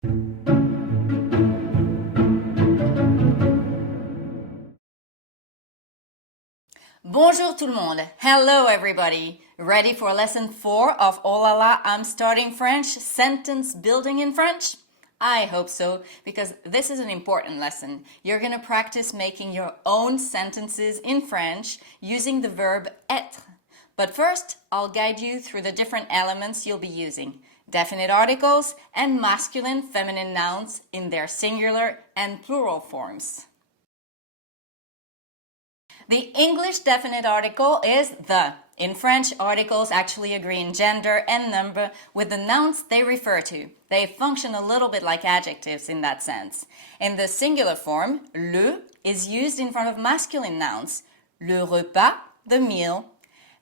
Bonjour tout le monde. Hello everybody. Ready for lesson 4 of OhLaLa I'm starting French, sentence building in French? I hope so, because this is an important lesson. You're going to practice making your own sentences in French using the verb être. But first, I'll guide you through the different elements you'll be using. Definite articles and masculine, feminine nouns in their singular and plural forms. The English definite article is the. In French, articles actually agree in gender and number with the nouns they refer to. They function a little bit like adjectives in that sense. In the singular form, le is used in front of masculine nouns. Le repas, the meal.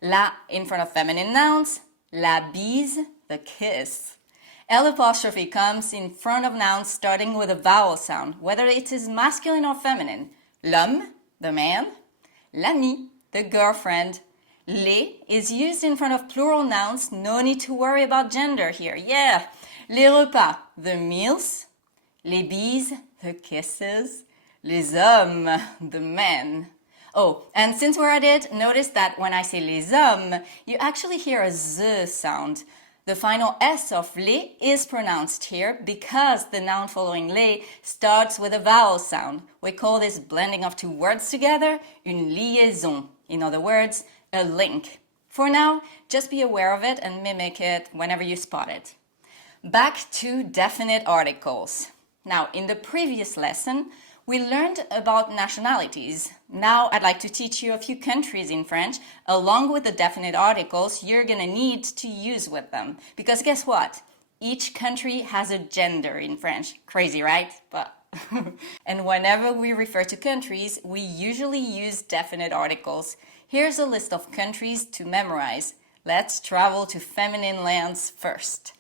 La in front of feminine nouns. La bise, the kiss. L'apostrophe comes in front of nouns starting with a vowel sound, whether it is masculine or feminine. L'homme, the man. L'ami, the girlfriend. Les is used in front of plural nouns. No need to worry about gender here. Yeah. Les repas, the meals. Les bises, the kisses. Les hommes, the men. Oh, and since we're at it, notice that when I say les hommes, you actually hear a z sound. The final S of les is pronounced here because the noun following les starts with a vowel sound. We call this blending of two words together une liaison. In other words, a link. For now, just be aware of it and mimic it whenever you spot it. Back to definite articles. Now, in the previous lesson, we learned about nationalities. Now I'd like to teach you a few countries in French, along with the definite articles you're gonna need to use with them. Because guess what? Each country has a gender in French. Crazy, right? But and whenever we refer to countries, we usually use definite articles. Here's a list of countries to memorize. Let's travel to feminine lands first.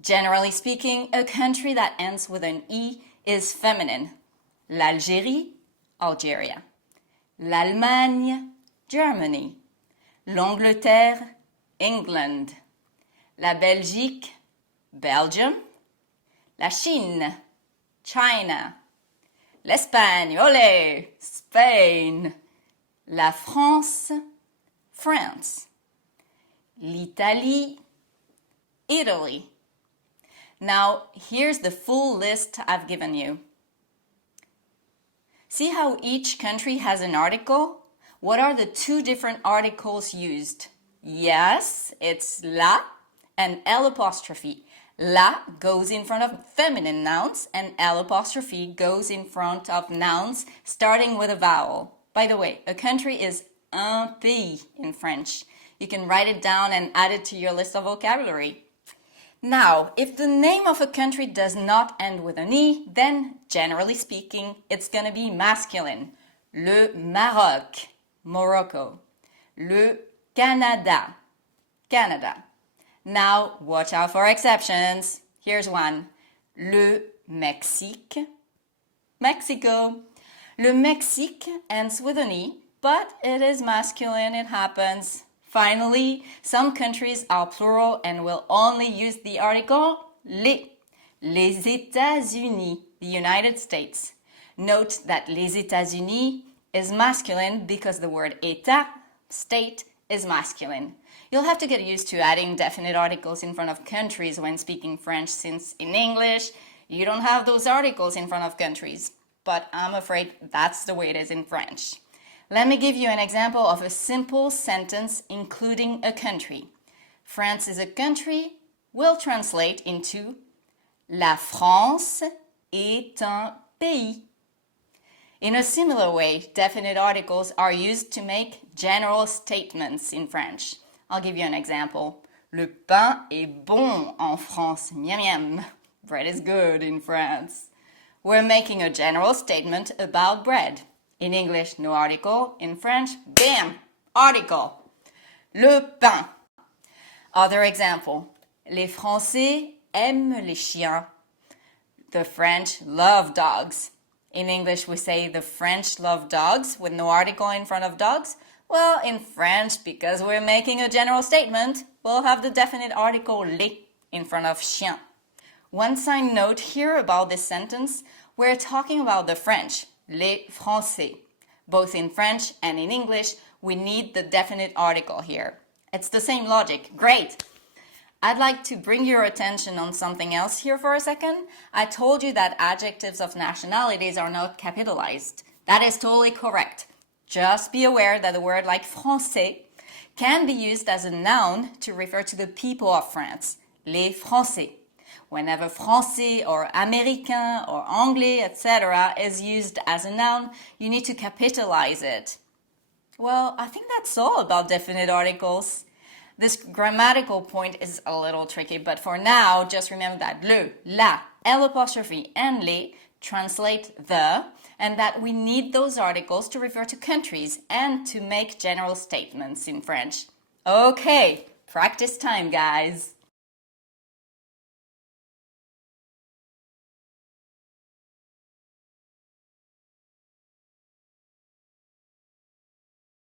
Generally speaking, a country that ends with an E is feminine. L'Algérie, Algeria. L'Allemagne, Germany. L'Angleterre, England. La Belgique, Belgium. La Chine, China. L'Espagne, olé, Spain. La France, France. L'Italie, Italy. Now, here's the full list I've given you. See how each country has an article? What are the two different articles used? Yes, it's la and l'apostrophe. La goes in front of feminine nouns and l'apostrophe goes in front of nouns starting with a vowel. By the way, a country is un pays in French. You can write it down and add it to your list of vocabulary. Now, if the name of a country does not end with an E, then, generally speaking, it's going to be masculine. Le Maroc, Morocco. Le Canada, Canada. Now, watch out for exceptions. Here's one. Le Mexique, Mexico. Le Mexique ends with an E, but it is masculine, it happens. Finally, some countries are plural and will only use the article les. Les États-Unis, the United States. Note that les États-Unis is masculine because the word état, state, is masculine. You'll have to get used to adding definite articles in front of countries when speaking French, since in English, you don't have those articles in front of countries. But I'm afraid that's the way it is in French. Let me give you an example of a simple sentence including a country. France is a country will translate into La France est un pays. In a similar way, definite articles are used to make general statements in French. I'll give you an example. Le pain est bon en France. Miam miam. Bread is good in France. We're making a general statement about bread. In English, no article. In French, bam, article. Le pain. Other example. Les Français aiment les chiens. The French love dogs. In English, we say the French love dogs with no article in front of dogs. Well, in French, because we're making a general statement, we'll have the definite article les in front of chien. One side note here about this sentence, we're talking about the French, les Français. Both in French and in English, we need the definite article here. It's the same logic. Great! I'd like to bring your attention on something else here for a second. I told you that adjectives of nationalities are not capitalized. That is totally correct. Just be aware that a word like français can be used as a noun to refer to the people of France, les Français. Whenever français or américain or anglais, etc. is used as a noun, you need to capitalize it. Well, I think that's all about definite articles. This grammatical point is a little tricky, but for now, just remember that le, la, L', and les translate the, and that we need those articles to refer to countries and to make general statements in French. Okay, practice time, guys.